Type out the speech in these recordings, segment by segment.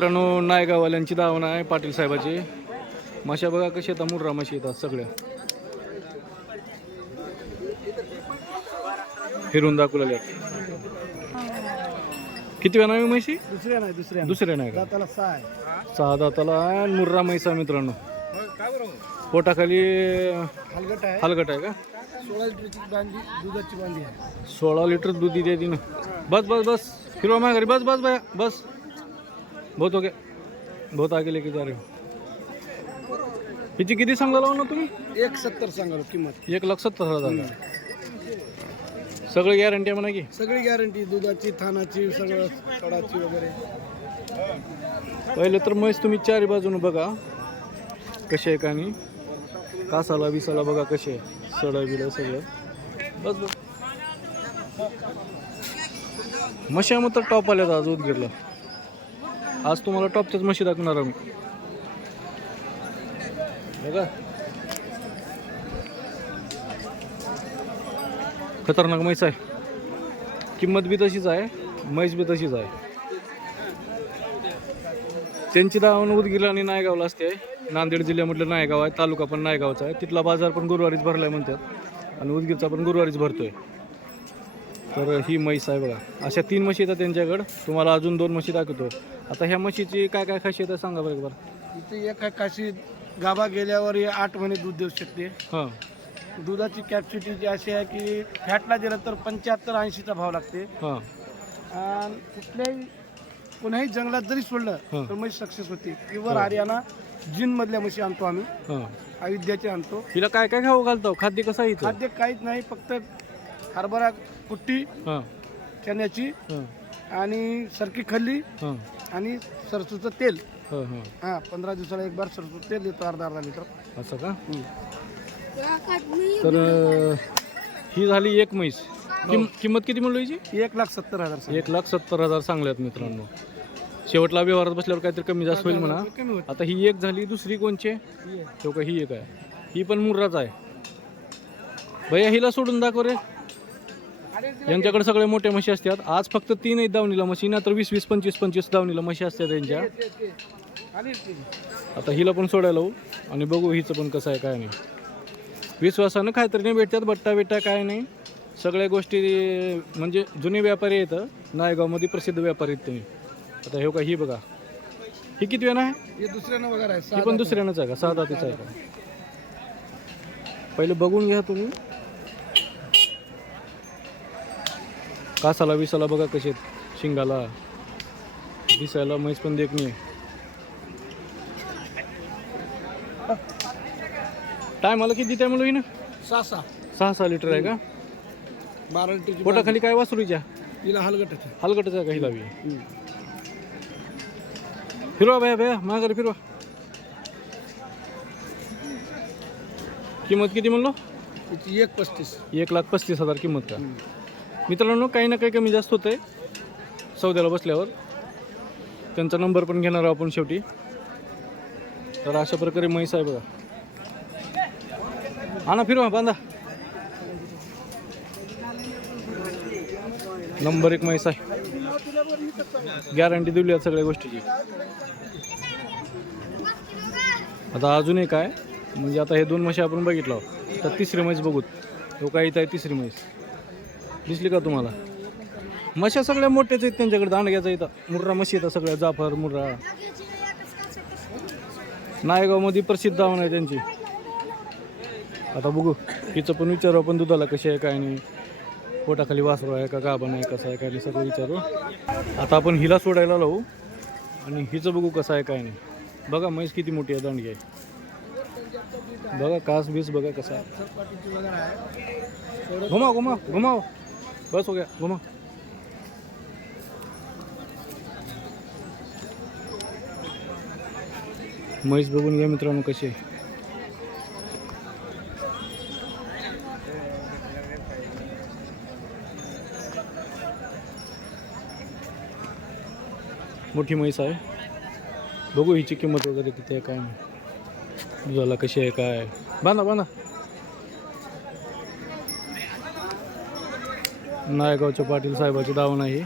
मित्रांनो, नायगाववाल्यांची दावण आहे पाटील साहेबाची. मशा बघा कशी येतात, मुर्रा म्हशी येतात सगळ्या. फिरून दाखवलेल्या. किती वेळा नाही म्हशी? दुसऱ्या नाही का? सहा दाताला आहे. मुर्रा म्हैसा मित्रांनो. पोटाखाली हलगट आहे का? 16 लिटरची दुधाची बांधी आहे. 16 लिटर दूध देते तिनं. बस बस बस फिरवा माघारी. बस बस बाया बस. बहुत हो गया, बहुत आगे लेके जा रहे हो. हिची किती सांगायला ना तुम्ही? 170 सांगालो किंमत. 1,70,000. सगळी गॅरंटी म्हणा की? सगळी गॅरंटी, दुधाची, थानाची, सगळं कडाची वगैरे. पहिले तर म्हैस तुम्ही चारी बाजून बघा कसे आहे का नाही. कासाला विसाला बघा कसे सडा बिडा सगळं. बस बस. मशा मग तर टॉप आल्यात आज उदगीरला. आज तुम्हाला टॉपच्याच म्हशी दाखवणार आम्ही. बघा खतरनाक म्हैस आहे. किंमत बी तशीच आहे, म्हैस बी तशीच आहे. त्यांची दावण उदगीरला आणि नायगावला असते. नांदेड जिल्ह्यामधलं नायगाव आहे, तालुका पण नायगावचा आहे. तिथला बाजार पण गुरुवारीच भरलाय म्हणतात आणि उदगीरचा पण गुरुवारीच भरतोय. तर ही म्हैस आहे बघा. अशा 3 म्हशी येतात त्यांच्याकडं. तुम्हाला अजून 2 म्हशी दाखवतो. आता ह्या म्हशीची काय काय खासियत आहे सांगा बरं बरं. इथे एक काशी गाभा गेल्यावर 8 महिने दूध देऊ शकते. हां. दुधाची कॅपॅसिटी अशी आहे की फॅटला दिलं तर 75-80चा भाव लागते. हां. आणि कुठल्याही कोणाही जंगलात जरी सोडलं तर म्हशी सक्सेस होते. प्युअर हरियाणा जिन मधल्या म्हशी आणतो आम्ही. हां. अयोध्याचे आणतो. हिला काय काय खाऊ घालतो? खाद्य कसं आहे? खाद्य काहीच नाही, फक्त हरभरा कुट्टी, हां. चण्याची हां. आणि सरकी खल्ली हां. आणि सरसूचं तेल. हां. हां. 15 दिवसाला एक बार सरसूचं तेल देतो, अर्धा लिटर. असं का? तर ही झाली एक म्हैस. किंमत किती म्हणलो हिची? 1,70,000. 1,70,000 सांगल्यात मित्रांनो. शेवटला व्यवहारात बसल्यावर काहीतरी कमी जास्त होईल म्हणा. कमी होत. आता ही एक झाली. दुसरी कोणची? तो का ही एक आहे. ही पण मुर्राच आहे. भैया हिला सोडून दाखव रे. यांच्याकडे सगळे मोठ्या म्हशी असतात. आज फक्त 3 आहेत दावणीला म्हशी, ना तर 20-20, 25-25 दावणीला म्हशी असतात त्यांच्या. आता हिला पण सोडायला होऊ आणि बघू हिचं पण कसं आहे काय नाही. विश्वासानं काहीतरी नाही भेटतात. बट्टा बिट्टा काय नाही. सगळ्या गोष्टी म्हणजे जुने व्यापारी येतं नायगावमध्ये, प्रसिद्ध व्यापारी आहेत तुम्ही. आता हे का ही बघा. ही किती वेळा आहे? हे दुसऱ्यानं वगैरे आहे. ही पण दुसऱ्यानंच आहे का? 6 दातीचं आहे का? पहिले बघून घ्या तुम्ही. कासाला विसाला बघा कसे शिंगाला दिसायला म्हैस पण देखणी आहे. टायमाला किती देते म्हणून ना? 6 लिटर आहे का? 12 लिटरची. पोटाखाली काय वासरूच्या? हिला हलगट हलगटच आहे का हिला बी? फिरवा भया भया माघारी फिरवा. किंमत किती म्हणलो? 1,35,000. 1,35,000 किंमत का? मित्रांनो, काही ना काही कमी जास्त होतंय सौद्याला बसल्यावर. त्यांचा नंबर पण घेणार आहोत आपण शेवटी. तर अशा प्रकारे म्हैस आहे बघा. आणा फिरवा बांधा. नंबर 1 म्हैस आहे. गॅरंटी दिली आहे सगळ्या गोष्टीची. आता अजून एक आहे म्हणजे आता हे 2 म्हशी आपण बघितलं, तर तिसरी म्हैस बघूत. तो काय इथं आहे तिसरी म्हैस. दिसली का तुम्हाला? म्हशा सगळ्या मोठ्याच आहेत त्यांच्याकडे. दांडग्याचा इथं मुर्रा म्हशी येतात सगळ्या. जाफर मुर्रा नायगावमध्ये प्रसिद्ध दावण आहे त्यांची. आता बघू हिचं पण विचारू आपण दुधाला कशी आहे काय नाही. पोटाखाली वासरू आहे का गाभण आहे कसं आहे काय नाही सगळं विचारू. आता आपण हिला सोडायला लावू आणि हिचं बघू कसं आहे काय नाही. बघा म्हैस किती मोठी आहे, दांडगी आहे बघा. कास बीस बघा कसं आहे. घुमाव घुमाव घुमाव. बस हो गया घुमाव. म्हैस बघून घ्या मित्रांनो कशी आहे. मोठी म्हैस आहे. बघू हिची किंमत वगैरे किती आहे काय नाही. दुधाला कशी आहे काय. बांधा बांधा. नायगावच्या पाटील साहेबाची दावण आहे.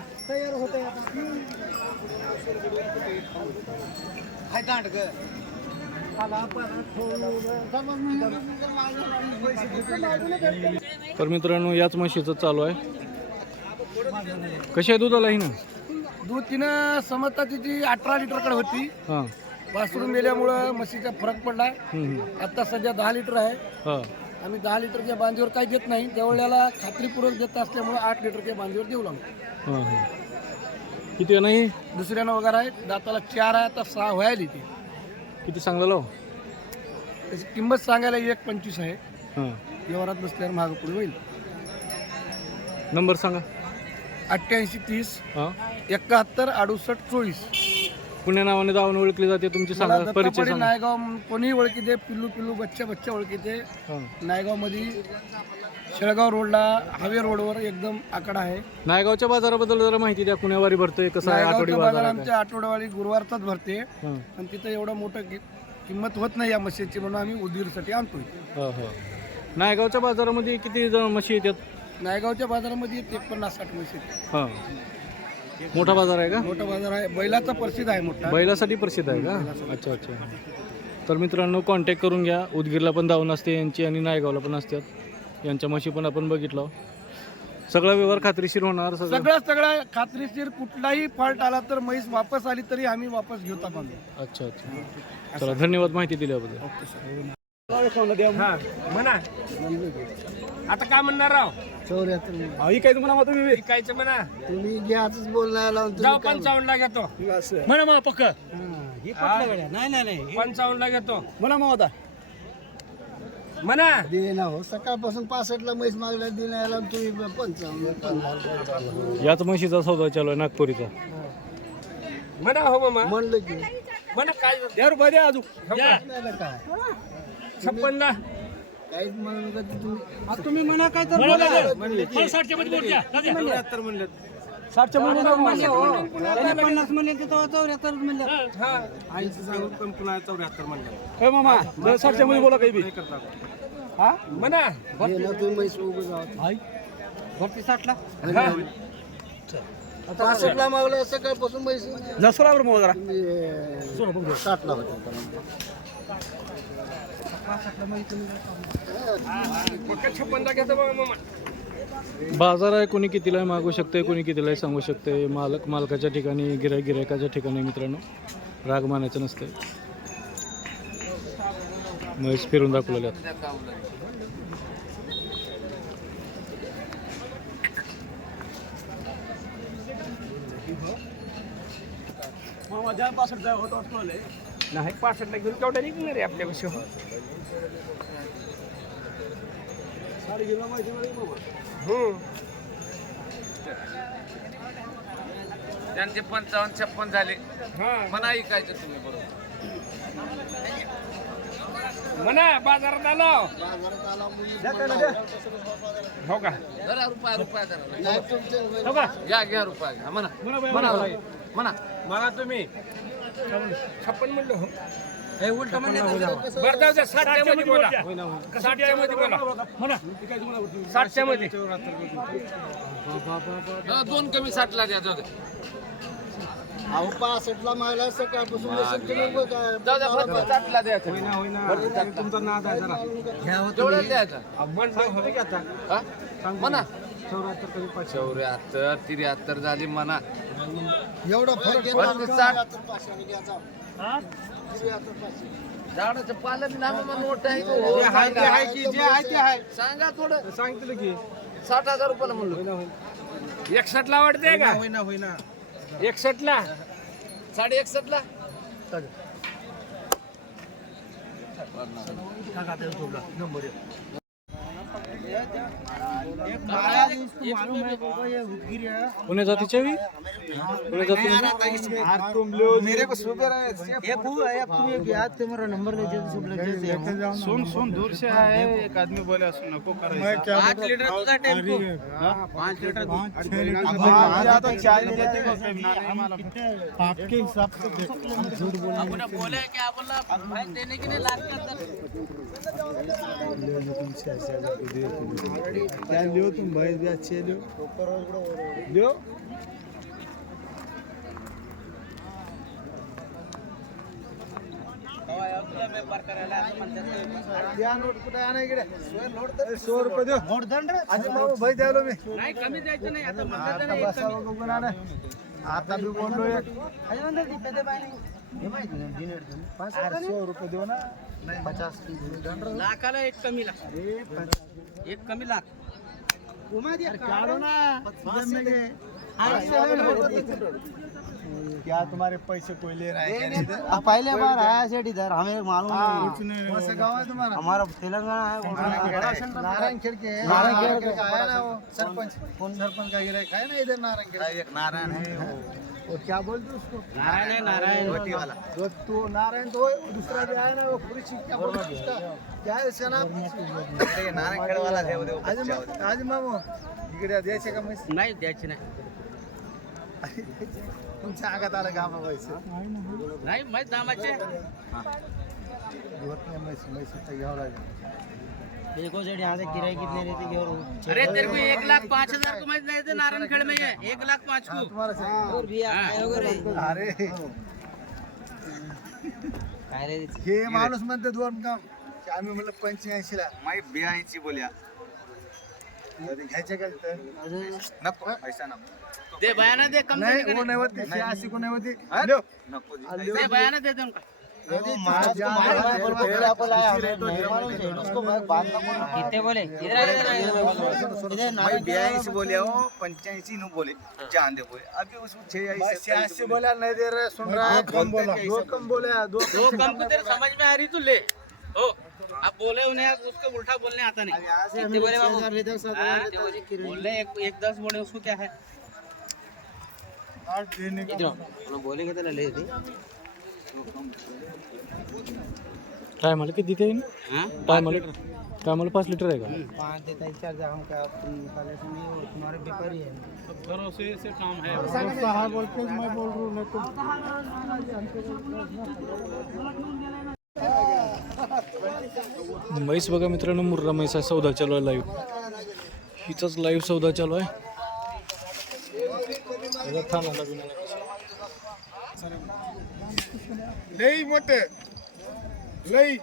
तर मित्रांनो याच म्हशीचं चालू आहे. कशी आहे दुधाला ही ना? दूध तिनं समजता तिची 18 लिटरकडे होती. हां वासरून दिल्यामुळं म्हशीचा फरक पडला. आता सध्या 10 लिटर आहे. हां आम्ही 10 लिटरच्या बांधीवर काही देत नाही. त्यावेळेला खात्रीपूर्वक देत असल्यामुळे 8 लिटरच्या बांधीवर देऊ लागलो. हां हां किती नाही? दुसऱ्यानं वगैरे आहे. दाताला 4 आहे, आता 6 व्हायली ती. किती सांगला लाव? त्याची किंमत सांगायला 1.25 आहे. हां व्यवहारात बसल्यावर मागं पुढे होईल. नंबर सांगा. 88 30 हां 71 68 24. पुण्या नावाने दावून ओळखली जाते तुमची सांगा परिचय सांगा. नायगाव कोणीही ओळखीते. पिल्लू पिल्लू बच्चा बच्चा ओळखीते. हां नायगाव मध्ये शेळगाव रोडला हावे रोडवर एकदम आकडा आहे. नायगावच्या बाजाराबद्दल जरा माहिती द्या. कुण्यावारी भरतोय कसं आहे? आठवडी नायगावचा बाजार बाजार आमच्या आठवड्यावारी गुरुवारचाच भरते. हां पण तिथं एवढं मोठं किंमत होत नाही या म्हशीची, म्हणून आम्ही उदगीरसाठी आणतोय. हां हां नायगावच्या बाजारामध्ये किती जण म्हशी येतात? नायगावच्या बाजारामध्ये 50-60 म्हशी आहेत. हां मोठा बाजार आहे का? मोठा बाजार आहे. बैलाचा प्रसिद्ध आहे मोठा. बैलासाठी प्रसिद्ध आहे का? अच्छा अच्छा. तर मित्रांनो कॉन्टॅक्ट करून घ्या. उदगीरला पण धावून असते यांची आणि नायगावला पण असतात. यांच्या म्हशी पण आपण बघितलं. सगळा व्यवहार खात्रीशीर होणार. सगळं खात्रीशीर. कुठलाही फॉल्ट आला तर म्हैस वापस आली तरी आम्ही वापस घेतो आपण. अच्छा अच्छा. चला धन्यवाद माहिती दिल्याबद्दल. म्हणा आता काय म्हणणार राव? 74 ऐकायचं म्हणा तुम्ही. विकायचं म्हणा. तुम्ही घ्याच बोलणार. जाऊ 55 ला घेतो. म्हणा मग पक्क. नाही 55 ला घेतो म्हणा मग आता. म्हणा. देना हो. सकाळपासून 65 ला म्हैस मागल्या देण्याला तुम्ही 55 याच म्हशीचा सौदा चालू आहे नागपुरीचा. म्हणा हो मामा. म्हणलं की म्हणा काय द्या रुपये द्या अजून. काय 56 ला काहीच म्हणू नका तुम्ही. तुम्ही म्हणा काय तर 60च्या मध्ये बोल द्या. 74 म्हणलं. 60च्या मध्ये हो. 50 म्हणले तर 74 म्हणलं. आईचं सांगून पण पुन्हा 74 म्हणलं. ए मामा 60च्या मध्ये बोला काही बी. हा म्हणा. देना तुम्ही म्हैस उभं जावा. भरती 60 ला. 65 ला मागलं सकाळपासून म्हैस जसरावर मग जरा. 60 ला होते. फक्त 56 ला घेतो बघा मामा. बाजार आहे. कोणी कितीला मागू शकते, कोणी कितीला सांगू शकते. मालकाच्या ठिकाणी गिरायकाच्या ठिकाणी मित्रांनो राग मानायचं नसते. म्हैस फिरून दाखवलेल्या आहेत. नाही 65 ला घेऊन केवढ्या निघणार आहे आपल्यापाशी? त्यांचे 55-56 झाले. म्हणा ऐकायचं तुम्ही बरोबर. म्हणा बाजारात आलो. हो का? जरा रुपया जरा. हो का? घ्या रुपया घ्या. म्हणा म्हणा. मला तुम्ही 56 म्हणलं हो. उलट म्हणलं बरं जाऊ द्या. 60च्या मध्ये बोला. 60च्या मध्ये बोला. म्हणा 60च्या मध्ये. दोन कमी 60 ला द्या. जाऊ द्या. अहो 65 ला मागला सकाळपासून जाऊ द्या. फक्त 60 ला द्यायचं. तुमचा नाद आहे जरा. तेवढं द्यायचं. हा? म्हणा 74 74 73 झाली म्हणा. एवढा फरक वरती 60. झाडाचं पालन नाम मोठं आहे. सांगा थोडं. सांगितलं की 60,000 रुपयाला म्हणलो. 61 ला वाटते का? होईना 61 ला 61.5 ला. पुणे जातीच्या बी? पुणे जाती मेरे को शुगर है। एक हुआ है, अब तुम एक याद थे मेरा नंबर ले दे सब लग जाते। सुन दूर से आए। एक आदमी बोले सुन नको कर 5 लीटर तुझा टेम्पो. 5 लीटर तो 4 आपके हिसाब से हम झूठ बोल आपण बोले क्या बोला भाई देने के लिए लाख का क्या लियो तुम भाई भी अच्छे लियो लियो आता मी बोललो ₹500 देऊ ना. 50 लाखाला एक कमी लाख, एक कमी लाख. काढो ना. क्या तुम्हारे पैसे कोई ले रहा है? पहले बार आया सेठ इधर, हमें मालूम नहीं। कौन सा गाँव है तुम्हारा? हमारा तेलंगाना है। नारायण खेड़ के नारायण खेड़ आया ना वो सरपंच. कौन सरपंच का गिरा है ना इधर नारायण खेड़? एक नारायण है. वो क्या बोलते उसको? नारायण है, नारायण वाला. तो नारायण तो दूसरा जो है ना वो पूरी क्या बोलते हैं उसका? क्या है उसका नाम? नारायण खेड़ वाला है. आज मामू इकडे द्यायचे का म्हैस? नाही द्यायची नाही. तुमच्या आगात आलं का पैसे? नाही माहीत दामाचे. दिवत नाही म्हैस घ्यावं लागेल. देखो सेठ यहाँ से किराए कितने रहते कि और अरे तेरे को 1,05,000 को माहित नाही ते नारायणखेड में है 1,05,000 को. तुम्हाला सांग. और भी आए वगैरे अरे काय रे हे माणूस म्हणते दोन काम की आम्ही म्हणलं 85 ला माई 82 बोल्या कधी घ्यायचे का तर? नको पैसा नको दे बयाना दे कम नाही देने वो का नाही होती 86 को नाही होती. लो. नको जी. नहीं. दे बयाना दे दे उनका. कितने बोले इधर आ इधर माई 82 बोले हो 85 नु बोले जान दे बोले अभी उसको 86 बोला नहीं दे रहे. सुन रहा है. कम बोला. दो कम बोले. दो दो कम को तेरे समझ में आ रही तू ले. ओ अब बोले उन्हें उसको उल्टा बोलने आता नहीं. कितने बोले बाबू बोले एक 10 बोले उसको क्या है. इधर बोलेंगे तो ले दे काय मला किती ते हाँ? काय मला 5 लिटर आहे का? 5 देता 4 हम का पहले से नहीं और तुम्हारे व्यापारी है भरोसे से काम है. हाँ बोलते मैं बोल रहा हूँ नहीं तो म्हैस बघा मित्रांनो, मुर्रा म्हैसा सौदा चालू आहे लाईव्ह. हिचाच लाईव्ह सौदा चालू आहे. थानाला बिनाला लई मोठे लई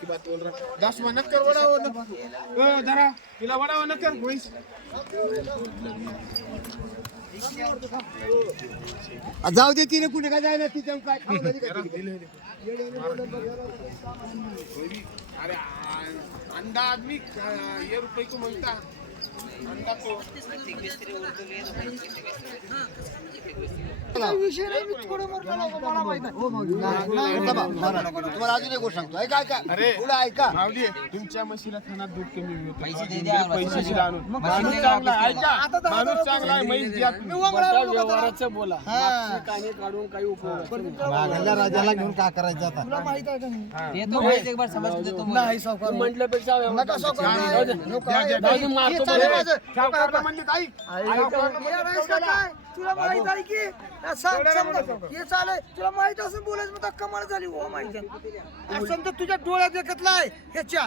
की बात बोल रहा. 10 में नक्कर वड़ा हो ना जरा तिला वड़ा हो नक्कर म्हैस. जाऊ दे तिने कुठे काय जायला तिच्या काय अरे अंडा आदमी ये रुपये को मिलता अंडा को तुम्हाला अजून एक गोष्ट सांगतो. ऐका ऐका. अरे ऐका तुमच्या म्हशीला खाण्यात दूध कमी मिळतं. पैसे दिले आणून. माणूस चांगला आहे. ऐका माणूस चांगला आहे. म्हैस द्या व्यवहाराचं बोला. काने काढून काही उपयोग राजाला घेऊन का करायचं आता? तुला माहित आहे का? ये तो भाई एक बार समझ ले तो नाही सावकार म्हटल्यापेक्षा नका सावकार तुला माहित आहे की हे चालेल. तुला माहित असं बोलायचं मग कमाल झाली हो. माहिती असं तर तुझ्या डोळ्यात देखतला आहे ह्याच्या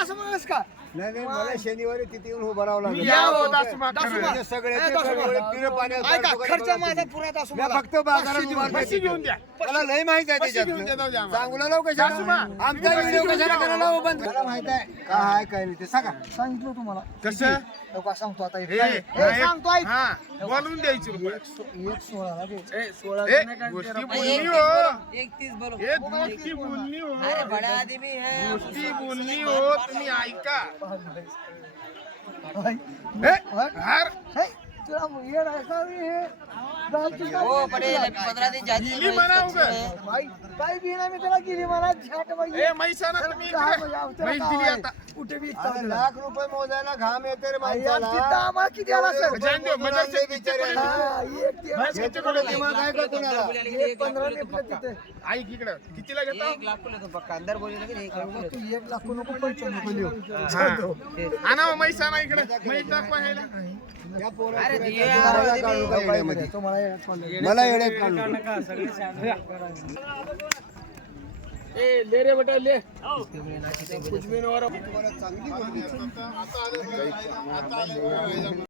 असं म्हणस का? नाही मला शनिवारी तिथे येऊन उभं राहावं लागेल. सगळे खर्च माझा पुरात असो. फक्त बाजारात घेऊन द्या. मला लय माहित आहे त्याच्यात. सांगूला लावू कशाला? आमचा व्हिडिओ कशाला करायला हो बंद? मला माहित आहे काय आहे काय नाही ते सांगा. सांगितलं तुम्हाला कसं सांगतो आता सांगतो. बोलून द्यायची रुपये 16 गोष्टी बोलली हो. 31 बोलो गोष्टी बोलली हो. अरे बड़ा आदमी है गोष्टी बोलली हो. तुम्ही ऐका. वो बड़े 15 दिन जाती गेली म्हणा उगाच. काय भी ना मी त्याला गेली मला झट ए म्हैसाना तुम्ही इकडे. म्हैस दिली आता. कुठे बी लाख रुपये मोजायला घाम येते रे माणसाला. आम्हाला किती आला सर? जाण देऊ. मदरचे बिचारे. म्हैसाचे कुठे दिमाग आहे का कोणाला? 15 ने तिथे. ऐक इकडे कितीला घेता? 1 लाख को ले तो पक्का अंदर बोले लेकिन 1 लाख को ले तो 1 लाख नको 95 को लिहो. आणा म्हैसाना इकडे. म्हैस दाखवा ह्याला. अरे दिए यार मला येड्यात काढू. ले रे बेटा ले तुम्हाला चांगली